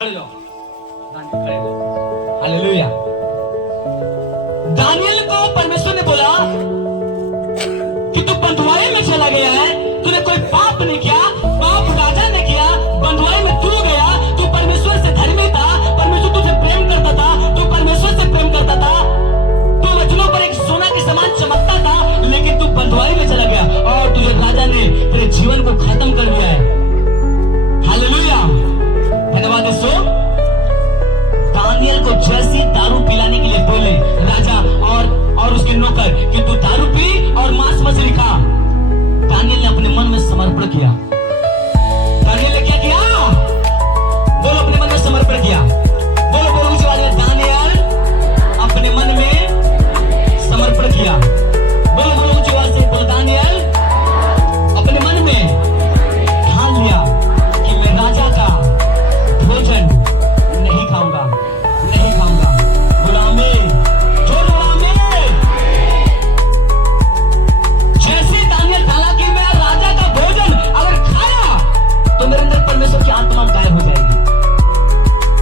खड़े जाओ, खड़े हो। हालेलुया। दानियल को परमेश्वर ने बोला कि तू बंधुआई में चला गया है, तूने कोई पाप नहीं किया, पाप राजा ने किया, बंधुआई में तू गया, तू परमेश्वर से धर्मी था, परमेश्वर तुझे प्रेम करता था, तू परमेश्वर से प्रेम करता था, तू वचनों पर एक सोना के समान चमकता था, लेकिन तू बंधुआई में चला गया और तुझे राजा ने तेरे जीवन को खत्म कर दिया है। हालेलुया। धन्यवाद दोस्तों। दानियल को जैसी दारू पिलाने के लिए बोले राजा और उसके नौकर कि तू दारू पी और मांस मछली खा, दानियल ने अपने मन में समर्पण किया। दानियल ने क्या किया? बोलो, अपने मन में समर्पण किया। बोलो बोलो ऊंची आवाज में, दानियल अपने मन में समर्पण किया। बोलो बोलो ऊंची आवाज से, बोलो दानियल अपने मन में ठान लिया कि मैं राजा का भोजन नहीं खाऊंगा, नहीं खाऊंगा। गुलामी, जो गुलामी। जैसे दानियल ठाना कि मैं राजा का भोजन अगर खाया तो मेरे अंदर परमेश्वर की आत्मा गायब हो जाएगी,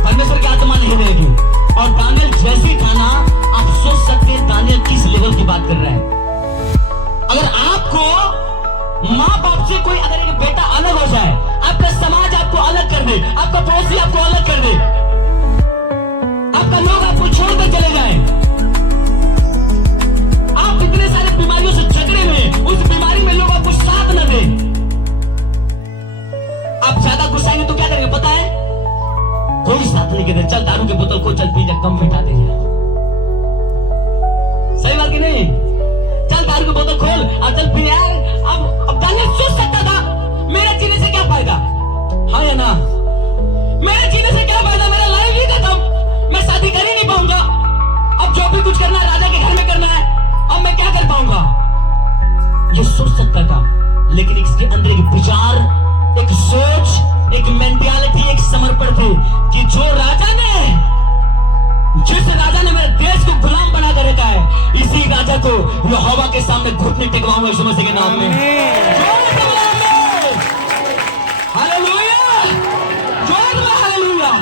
परमेश्वर की आत्मा नहीं रहेगी। और दानियल जैसे ही ठाना, आप सोच सकते हैं दानियल किस लेवल की बात कर रहा है। अगर आपको माँ बाप से कोई अगर एक बेटा अलग हो जाए, आपका समाज आपको अलग कर दे, आपका पड़ोसी आपको अलग कर दे, आपका लोग आपको छोड़कर चले जाए, आप इतने सारे बीमारियों से झगड़े में, उस बीमारी में लोग आपको साथ न दे, आप ज्यादा गुस्साएंगे तो क्या करेंगे पता है? कोई साथ नहीं देगा। चल दारू की बोतल को चल पी जा, कम मिटा दे। सही बात की नहीं? चल दारू की बोतल खोल और चल पी यार। अब दानियल सोच सकता था मेरे जीने से क्या फायदा, हाँ या ना? मेरे जीने से क्या फायदा, मेरा लाइफ ही खत्म, मैं शादी कर ही नहीं पाऊंगा, अब जो भी कुछ करना है राजा के घर में करना है, अब मैं क्या कर पाऊंगा? ये सोच सकता था, लेकिन इसके अंदर एक विचार, एक सोच, एक मेंटालिटी, एक समर्पण थे कि जिस राजा ने मेरे देश को गुलाम बना कर रखा है, इसी राजा को यहोवा के सामने घुटने टेकवाऊंगा यीशु मसीह के नाम में। हालेलुया, जोर में हालेलुया।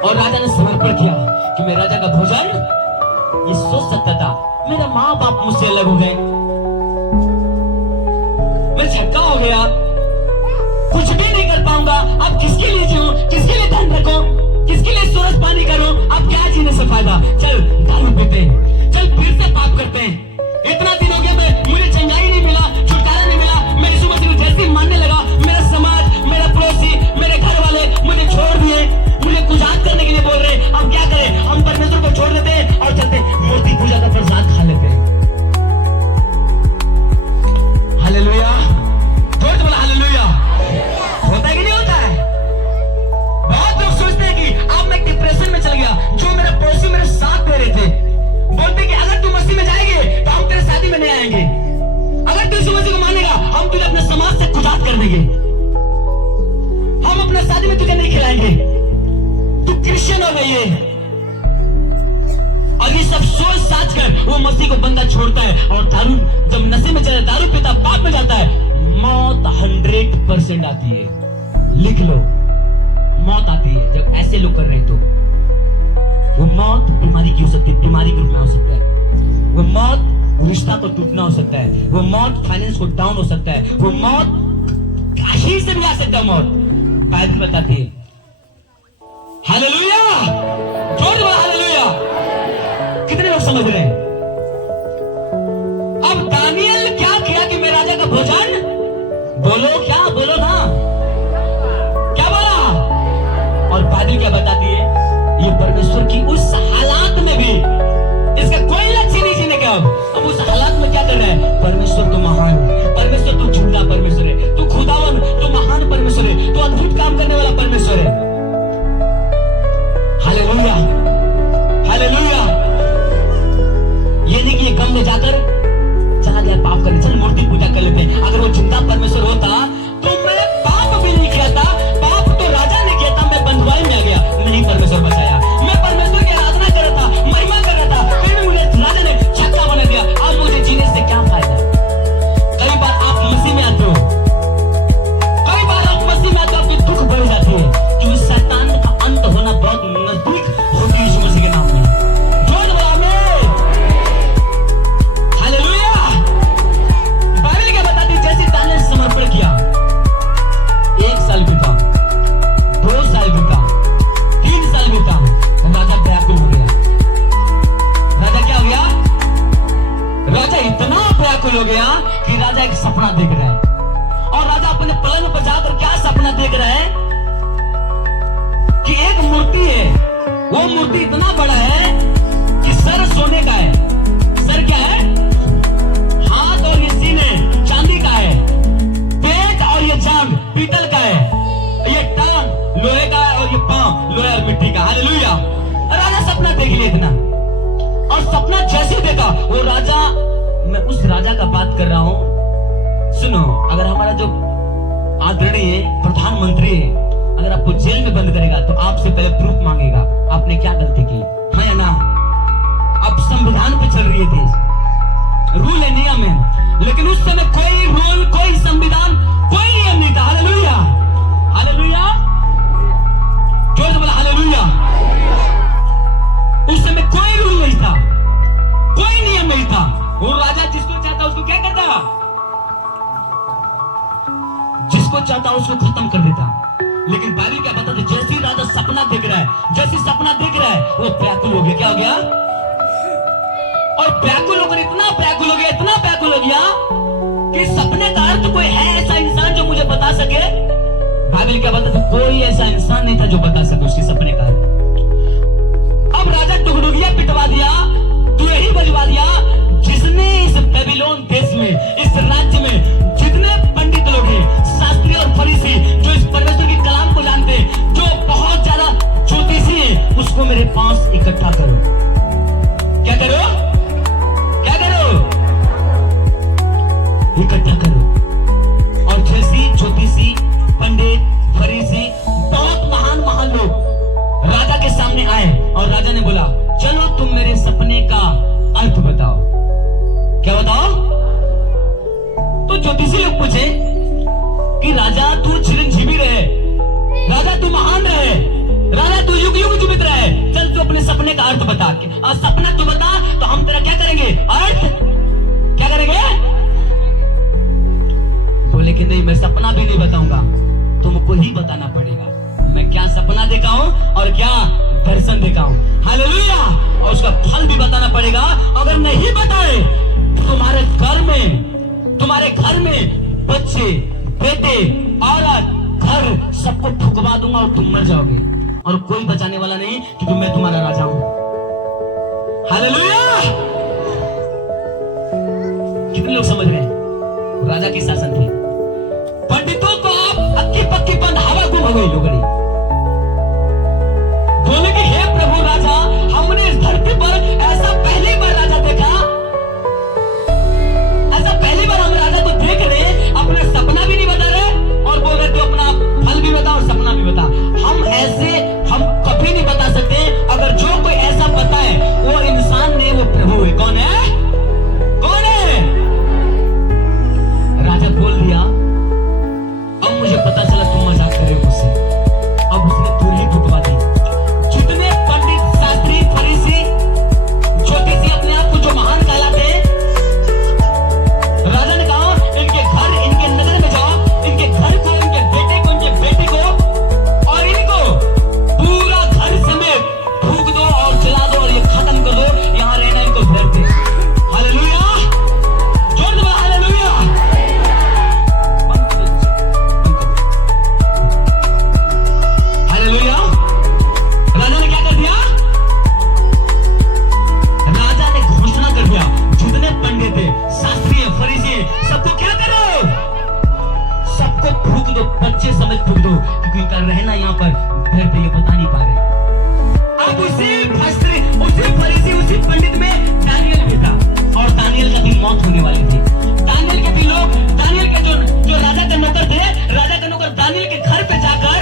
और राजा ने समर्पण किया कि मैं राजा का भोजन, ये सोच सकता था मेरे माँ बाप मुझसे अलग हो गए, मैं झटका हो गया, कुछ भी नहीं कर पाऊंगा, अब किसके लिए जीऊं, किसके लिए धन रखूं, किसके लिए सूरज पानी करूं, अब क्या जीने से फायदा? चल दारू पीते हैं, चल फिर से पाप करते हैं। इतना दिन हो गया मुझे चंगाई नहीं मिला, छुटकारा नहीं मिला, मैं यीशु मसीह को जैसे ही मानने लगा, मेरा समाज, मेरा पड़ोसी, मेरे घर वाले मुझे छोड़ दिए, मुझे गुजात करने के लिए बोल रहे, अब क्या करें? हम परमेश्वर को छोड़ देते हैं और चलते मूर्ति पूजा का प्रसाद खा लेते हैं। हालेलुया, जोर से बोला हालेलुया। होता है कि नहीं होता है? बहुत लोग सोचते हैं कि अब मैं डिप्रेशन में चल गया, जो मेरे पड़ोसी मेरे साथ दे रहे थे, बोलते कि अगर तू मसीह में जाएंगे तो हम तेरे शादी में नहीं आएंगे, अगर तू यीशु मसीह को मानेगा हम तुझे अपने समाज से गुजात कर देंगे, हम अपने शादी में तुझे नहीं खिलाएंगे, तू क्रिश्चियन हो गई है। और ये सब सोच साच कर वो मसीह को बंदा छोड़ता है और दारू, जब नशे में चला, दारू पीता, पाप में जाता है, मौत 100% आती है। लिख लो, मौत आती है जब ऐसे लोग कर रहे हैं। तो वो मौत बीमारी की हो सकती है, बीमारी के रूप में हो सकता है, वो मौत रिश्ता को टूटना हो सकता है, वो मौत फाइनेंस को डाउन हो सकता है, वो मौत कहीं से भी आ सकता है। मौत बाइबल बताती है। हालेलुया, जोर से बोलो हालेलुया। कितने लोग समझ रहे हैं? अब दानियल क्या किया कि मैं राजा का भोजन, बोलो क्या, बोलो ना, क्या बोला? और बाइबल क्या बताती है? ये परमेश्वर की उस हालात में भी इसका कोई लक्ष्य नहीं जीने का। अब उस हालात में क्या कर रहा है? परमेश्वर तो महान है, परमेश्वर तो जिंदा परमेश्वर है, तो खुदावन तो महान परमेश्वर है, तो अद्भुत काम करने वाला परमेश्वर है। Hallelujah, hallelujah. ये नहीं कि ये गम में जाकर चला गया पाप करने, चल मूर्ति पूजा कर लेते हैं। अगर वो जिंदा परमेश्वर होता तो मैं पाप भी नहीं किया था, पाप तो राजा ने किया था, मैं बंधुआई में आ गया, नहीं परमेश्वर बचाया, मैं परमेश्वर की आराधना कर रहा था, महिमा कर रहा था, फिर भी मुझे राजा ने छक्का बना दिया, आज मुझे जीने से क्या फायदा? कई बार आप मसीह में आते हो, कई बार आप मसीह में आते हो, आपकी दुख बढ़ जाती है, बॉडी इतना बड़ा है कि सर सोने का है, सर क्या है, हाथ और ये सीने चांदी का है, पेट और ये जांघ पीतल का है, ये टांग लोहे का है और ये पांव लोहे और मिट्टी का। हालेलुया। राजा सपना देख लिया इतना, और सपना जैसे देखा वो राजा, मैं उस राजा का बात कर रहा हूं। सुनो, अगर हमारा जो आदरणीय प्रधानमंत्री है, अगर आपको जेल में बंद करेगा तो आपसे पहले प्रूफ मांगेगा आपने क्या गलती की, हाँ या ना। अब संविधान पे चल रही है देश, रूल है, नियम है, लेकिन उस समय कोई रूल, कोई संविधान, कोई नियम नहीं था। हालेलुया, हालेलुया, जोर से बोला हालेलुया। उस समय कोई रूल नहीं था, कोई नियम नहीं था। वो राजा जिसको चाहता उसको क्या करता, जिसको चाहता उसको खत्म कर देता। लेकिन बाइबल क्या बताता, जैसे ही राजा सपना देख रहा है, जैसे सपना देख रहा है वो व्याकुल हो गया। क्या हो गया? और व्याकुल होकर इतना व्याकुल हो गया, इतना व्याकुल हो गया कि सपने का अर्थ कोई है ऐसा इंसान जो मुझे बता सके। बाइबल क्या बताता, कोई ऐसा इंसान नहीं था जो बता सके उसके सपने का अर्थ। अब राजा टुकड़ुगिया पिटवा दिया, तुरही बजवा दिया, जिसने इस बेबीलोन देश में, इस राज्य में जितने पंडित लोग हैं, शास्त्री और फरीसी, जो इस परमेश्वर की कलाम को जानते, जो बहुत ज्यादा ज्योतिषी है, उसको मेरे पास इकट्ठा करो। क्या करो? क्या करो? इकट्ठा करो। और जैसी ज्योतिषी, पंडित, फरीसी, बहुत महान महान लोग राजा के सामने आए और राजा ने बोला, चलो तुम मेरे सपने का अर्थ बताओ। क्या बताओ? तो ज्योतिषी लोग पूछे कि राजा तू चिरंजीवी रहे, राजा तू महान रहे, राजा तू युग युग जीवित रहे, चल तू अपने सपने का अर्थ बता। और सपना तू बता तो हम तेरा क्या करेंगे, अर्थ क्या करेंगे। बोले कि नहीं, मैं सपना भी नहीं बताऊंगा, तुमको ही बताना पड़ेगा मैं क्या सपना देखा हूं और क्या दर्शन देखा हूं। हालेलुया। और उसका फल भी बताना पड़ेगा। अगर नहीं बताए तुम्हारे घर में बच्चे, बेटे, औरत, घर सबको ठुकवा दूंगा और तुम मर जाओगे, और कोई बचाने वाला नहीं, क्योंकि मैं तुम्हारा राजा हूं। हालेलुया। कितने लोग समझ गए? राजा की शासन थी। पंडितों को आप अक्की पक्की बंद हवा गुम हो गई लोगड़ी। बोले कि हे प्रभु राजा, हमने इस धरती पर ऐसा पहली बार राजा देखा, ऐसा पहली बार हम राजा को देख रहे, अपना सपना भी नहीं बता रहे और बोल रहे तो अपना फल भी बता और सपना भी बता। हम ऐसे हम कभी नहीं बता सकते। अगर जो कोई ऐसा बताए वो इंसान नहीं, वो प्रभु है। कौन है? कौन है? राजा बोल दिया। अब मुझे पता चला तुम मजाक कर रहे हो मुझसे। अब उसने तुरही ठुकवा दी। जितने पंडित, शास्त्री, फरीसी, ज्योतिषी अपने आप को जो महान कहलाते हैं, राजा ने कहा इनके घर, इनके नगर में जाओ, इनके घर को, इनके बेटे को, इनके बेटी को और इनको पूरा घर समेत फूंक दो और जला दो और ये खत्म कर दो, यहाँ रहना इनको व्यर्थ है। हालेलुया। जोर से बोलो हालेलुया। हालेलुया। राजा ने क्या कर दिया? राजा ने घोषणा कर दिया, जितने पंडित थे, शास्त्री, फरीसी, सबको क्या करो, सबको फूंक दो, बच्चे समेत फूंक दो, क्योंकि इनका रहना यहाँ पर व्यर्थ है, ये बता नहीं पा रहे। अब उसी शास्त्री, उसी फरीसी, उसी पंडित में दानियल भी था, और दानियल का भी मौत होने वाली थी। दानियल के भी लोग, दानियल के जो राजा के नौकर थे, राजा के नौकर दानियल के घर पे जाकर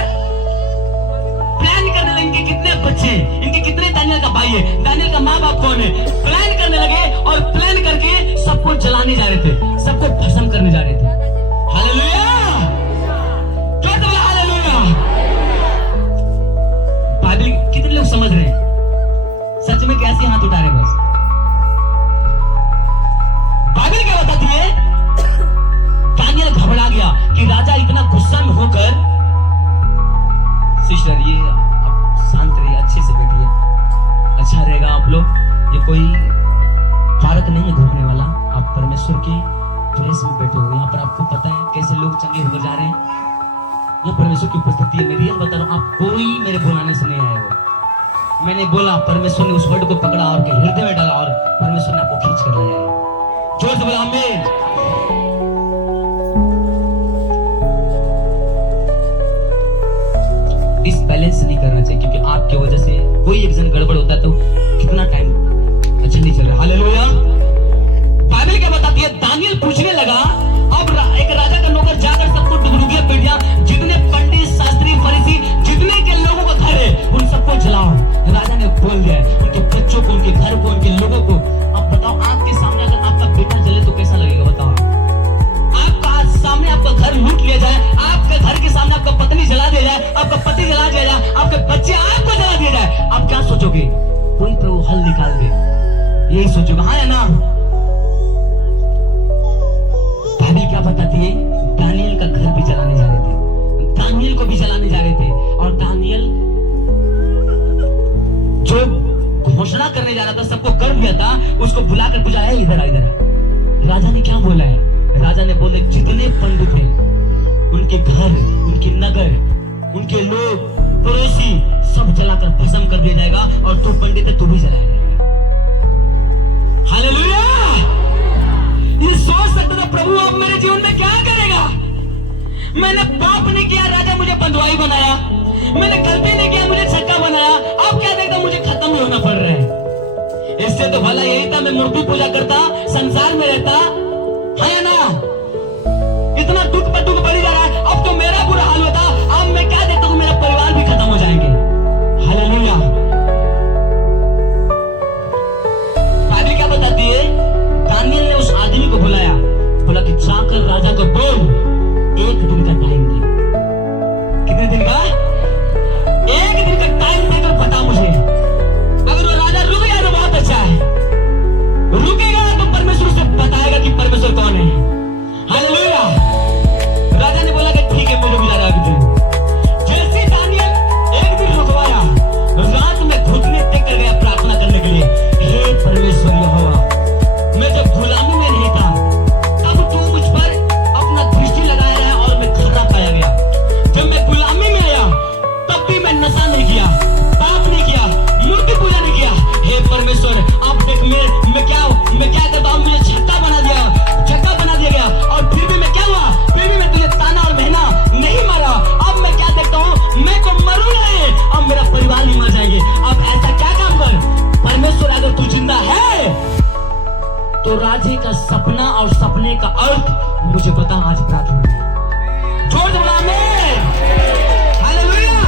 प्लान करने लगे, इनके कितने बच्चे, इनके कितने दानियल का भाई है, दानियल का माँ बाप कौन है, प्लान करने लगे और प्लान करके सबको जलाने जा रहे थे, सबको भस्म करने जा रहे थे। हालेलुया। क्या तो हालेलुया। बाइबल कितने लोग समझ रहे हैं? सच में कैसे हाथ उठा रहे? बस बाइबल क्या बताती है? दानियल घबरा गया कि राजा इतना गुस्सा में होकर, सिस्टर ये आप शांत रहिए, अच्छे से बैठिए, अच्छा रहेगा आप लोग। ये कोई पार्क नहीं है घूमने वाला, आप परमेश्वर की प्रेस में बैठे हो। यहाँ पर आपको पता है कैसे लोग चंगे होकर जा रहे हैं। यहाँ परमेश्वर की उपस्थिति है। मैं रियल बता रहा हूँ, आप कोई मेरे बुलाने से नहीं आए हो। मैंने बोला, परमेश्वर ने उस वर्ड को पकड़ा और हृदय में डाला और परमेश्वर ने आपको खींच कर लाया है। जोर से बोला आमीन। डिसबैलेंस नहीं करना चाहिए, क्योंकि आपकी वजह से कोई एक जन गड़बड़ होता है तो कितना टाइम अच्छा नहीं चल रहा। हालेलुया। बाइबल क्या बताती है? दानियल पूछने लगा, अब एक राजा का नौकर जाकर सबको डुगडुगियां पीटियां, जितने पंडित शास्त्री फरीसी जितने के लोगों का घर है उन सबको जलाओ। राजा ने बोल दिया, उनके बच्चों को, उनके घर को, उनके लोगों को। अब बताओ, आपके सामने अगर आपका बेटा जले तो कैसा लगेगा? बताओ, आपका सामने आपका घर लूट लिया जाए, आपके घर के सामने आपका पत्नी जला दिया जाए, आपका पति जला दिया जाए, आपके बच्चे आपको जला दिया जाए, आप क्या सोचोगे? कोई प्रभु हल निकाल दे, यही सोचोगे, हाँ या ना? बाइबल क्या बताती है? दानियल का घर भी जलाने जा रहे थे, दानियल को भी जलाने जा रहे थे। और दानियल जो घोषणा करने जा रहा था, सबको कर दिया था, उसको बुलाकर बुझाया, इधर आ, इधर आ। राजा ने क्या बोला है? राजा ने बोले, जितने पंडित हैं उनके घर, उनके नगर, उनके लोग, पड़ोसी सब जलाकर भस्म कर दिया जाएगा, और तू पंडित है, तू भी जलाया जाएगा। हालेलुया। ये सोच सकता था, प्रभु अब मेरे जीवन में क्या करेगा? मैंने पाप नहीं किया, राजा मुझे बंधुआई बनाया, मैंने गलती नहीं किया, मुझे छक्का बनाया, अब क्या देखता, मुझे खत्म ही होना पड़ रहा है। इससे तो भला यही था मैं मूर्ति पूजा करता, संसार में रहता, है या ना? इतना दुख पर दुख बढ़ी जा रहा है, अब तो मेरा बुरा हाल होता, अब मैं क्या देखता हूं, मेरा परिवार भी खत्म हो जाएंगे। हालेलुया। बाइबल क्या बताती है? दानियल ने उस आदमी को बुलाया, बोला कि जाकर राजा को बोल, एक दिन का टाइम दे। कितने दिन का? एक दिन का टाइम देकर बता मुझे। अगर वो राजा रुक गया तो बहुत अच्छा है, रुकेगा तो परमेश्वर से बताएगा कि परमेश्वर कौन है। हालेलुया। राजा ने बोला कि ठीक है, मैं रुक जा रहा हूं। जैसे दानियल एक दिन रुकवाया, रात में घुटने टेक कर गया प्रार्थना करने के लिए, हे परमेश्वर यहोवा, मैं जब गुलामी में नहीं था तब तू मुझ पर अपना दृष्टि लगाया है और मैं खरा पाया गया। जब मैं गुलामी में आया तब भी मैं नशा नहीं किया, पाप नहीं किया, मूर्ति पूजा नहीं किया। हे परमेश्वर, अब देख मैं क्या करता हूं, मुझे छक्का बना दिया गया, और फिर भी मैं क्या हुआ? फिर भी मैं तुझे ताना और महना नहीं मारा। अब मैं क्या देखता हूं, मैं को मरूंगा नहीं, अब मेरा परिवार नहीं मर जाएंगे। अब ऐसा क्या काम कर, परमेश्वर अगर तू जिंदा है तो राजे का सपना और सपने का अर्थ मुझे बता, आज प्राप्त हुआ। जोर से बोला आमीन। हालेलुया।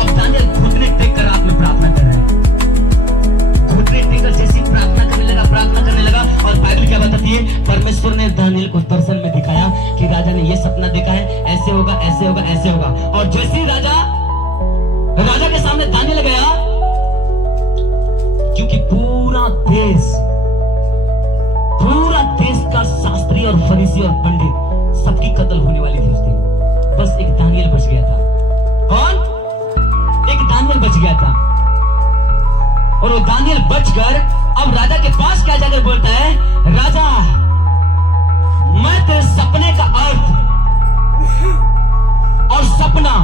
अब दानियल घुटने टेक कर रात में प्रार्थना कर रहे हैं, घुटने टेक कर जैसी प्रार्थना करने लगा, और बाइबल क्या बताती है? परमेश्वर ने दानियल को दर्शन में दिखाया कि राजा ने ये सपना देखा है, ऐसे होगा, ऐसे होगा, ऐसे होगा। और जैसे ही राजा के सामने दानियल गया, क्योंकि पूरा देश का शास्त्री और फरीसी और पंडित सबकी कत्ल होने वाली थी उस दिन, बस एक दानियल बच गया था। कौन? एक दानियल बच गया था। और वो दानियल बचकर अब राजा के पास क्या जाकर बोलता है, राजा मैं तेरे सपने का अर्थ और सपना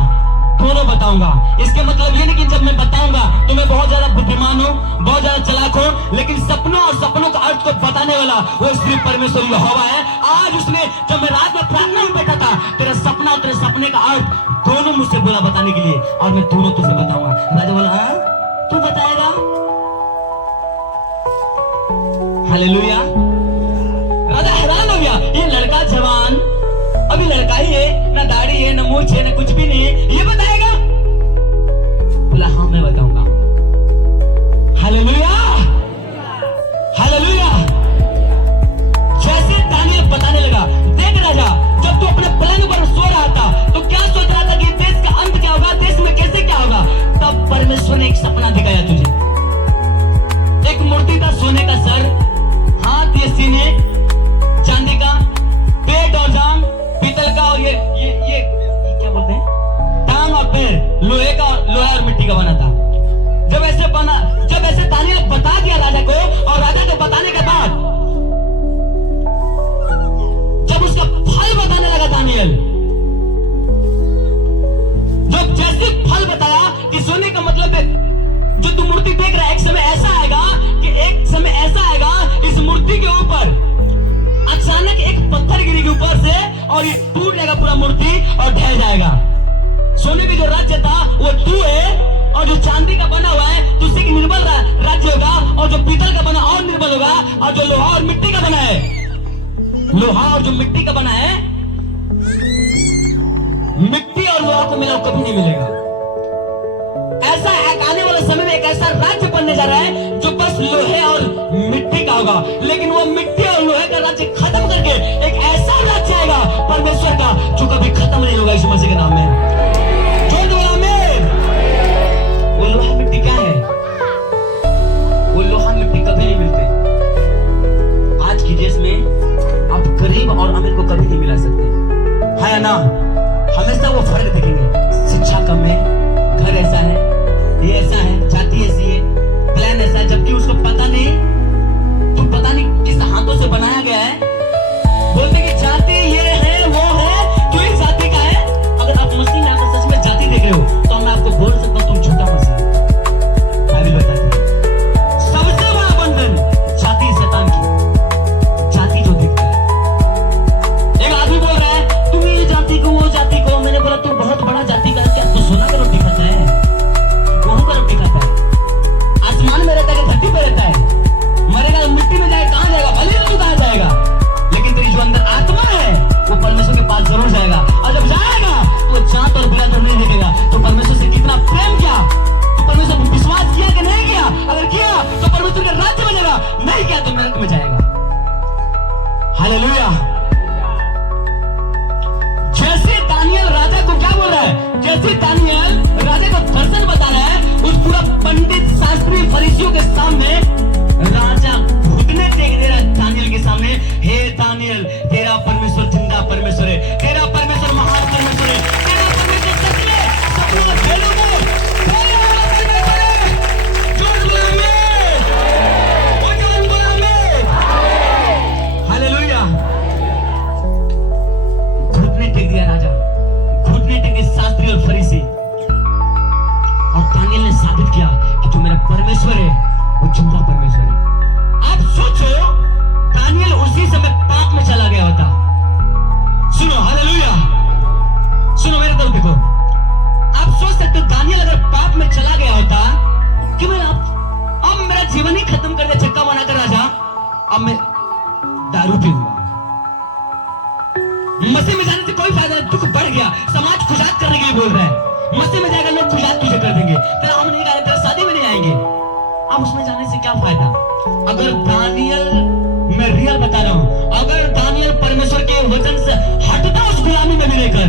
दोनों बताऊंगा। इसके मतलब ये नहीं कि जब मैं बताऊंगा तो मैं बहुत ज्यादा बुद्धिमान हूं, बहुत ज्यादा चालाक हूं, लेकिन सपनों और सपनों का अर्थ को बताने वाला वो सिर्फ परमेश्वर यहोवा है। आज उसने, जब मैं रात में प्रार्थना में बैठा था, तेरा सपना और तेरे सपने का अर्थ दोनों मुझसे बोला बताने के लिए, और मैं दोनों तुझे बताऊंगा। राजा बोला, हाँ तू बताएगा? हालेलुया। राजा हैरान हो गया, ये लड़का जवान, अभी लड़का ही है, ना दाढ़ी है, ना मूंछ है, ना कुछ भी नहीं है, ये बताएगा? बोला, हाँ मैं बताऊंगा। हालेलुया। हालेलुया। जैसे दानियल बताने लगा, देख राजा, जब तू अपने पलंग पर सो रहा था तो क्या सोच रहा था कि देश का अंत क्या होगा, देश में कैसे क्या होगा? तब परमेश्वर ने एक सपना दिखाया तुझे। एक मूर्ति था, सोने का सर, हाथ ये सीने चांदी का, पेट और जांग पीतल का, और ये क्या बोलते हैं, टांग और पैर लोहा और मिट्टी का बना था। जब ऐसे दानियल बता दिया राजा को, और राजा को बताने के बाद जब उसका फल बताने लगा दानियल, जब जैसे फल बताया कि सोने का मतलब है ऊपर से, और ये टूट जाएगा पूरा मूर्ति और ढह जाएगा। सोने की जो राज्य था वो तू है, और जो चांदी का बना हुआ है तुझसे की निर्बल राज्य होगा, और जो पीतल का बना और निर्बल होगा, और जो लोहा और मिट्टी का बना है, लोहा और जो मिट्टी का बना है, मिट्टी और लोहा को मिला कभी नहीं मिलेगा। ऐसा एक आने वाले समय में एक ऐसा राज्य बनने जा रहा है जो बस लोहे और मिट्टी का होगा, लेकिन वो मिट्टी और लोहे का राज्य खत्म करके एक ऐसा राज्य आएगा परमेश्वर का जो कभी खत्म नहीं होगा, यीशु मसीह के नाम में। जो बोला आमीन। वो लोहा मिट्टी क्या है? वो लोहा मिट्टी कभी नहीं मिलते। आज की देश में आप गरीब और अमीर को कभी नहीं मिला सकते, है ना? हमेशा वो फर्क देखेंगे, शिक्षा कम है, घर ऐसा है, ये ऐसा है, जाति ऐसी है, प्लान ऐसा है, जबकि उसको पता नहीं, तो पता नहीं किस हाथों से बनाया गया है। बोलते कि जाति ये है वो है, तो एक जाति का है। अगर आप मसीह में आकर सच में जाति देख रहे हो तो मैं आपको बोल सकता हूं तुम झूठा मसीह। बाइबल बताती है सबसे बड़ा बंधन जाति शैतान की, जाति जो देखता है। एक आदमी बोल रहा है तुम ये जाति को वो जाति को, मैंने बोला तुम बहुत बड़ा जाति का, क्या तू सोना का रोटी खाता है, गेहूं का रोटी खाता है, आसमान में रहता है, धरती पे रहता है, मरेगा मिट्टी में जाएगा, कहां जाएगा? भले तू कहां जाएगा, लेकिन तेरी जो अंदर आत्मा है वो परमेश्वर के पास जरूर जाएगा, और जब जाएगा तो जात और बिरादर नहीं देखेगा। तो परमेश्वर से कितना प्रेम किया, तो परमेश्वर पर विश्वास किया कि नहीं किया? अगर किया तो परमेश्वर का राज्य बनेगा, नहीं किया तो नरक में जाएगा। हालेलुया। जैसे दानियल राजा को क्या बोल रहा है, जैसे दानियल राजा को दर्शन बता रहा है, उस पूरा पंडित शास्त्री फरीसियों के सामने राजा घुटने टेक दे रहा है दानियल के सामने। हे दानियल, तेरा परमेश्वर जिंदा परमेश्वर है, तेरा परमेश्वर महान परमेश्वर है, तेरा परमेश्वर सत्य सपना खेलो बोले वाला परमेश्वर है। जोर बोला आमीन, वो जोर बोला आमीन। हालेलुया। घुटने टेक दिया राजा, घुटने टेक दिए शास्त्री और फरीसी, और दानियल ने साबित किया कि जो मेरा परमेश्वर है वो जिंदा परमेश्वर है। आप सोचो दानियल उसी समय पाप में चला गया होता। सुनो, हालेलुया, सुनो मेरे तरफ देखो। आप सोच सकते हो दानियल अगर पाप में चला गया होता कि मैं अब मेरा जीवन ही खत्म कर दे, चक्का बनाकर राजा, अब मैं दारू पीऊंगा। मसीह में जाने से कोई फायदा नहीं, दुख बढ़ गया, समाज खुशाद करने के लिए बोल रहा है। मसीह में जाएगा लोग खुशाद तुझे कर देंगे, तेरा हम नहीं गाएंगे, तेरा शादी में नहीं आएंगे। अब उसमें जाने से क्या फायदा? अगर दानियल, मैं रियल बता रहा हूं, अगर दानियल परमेश्वर के वचन से हटता उस गुलामी में भी रहकर,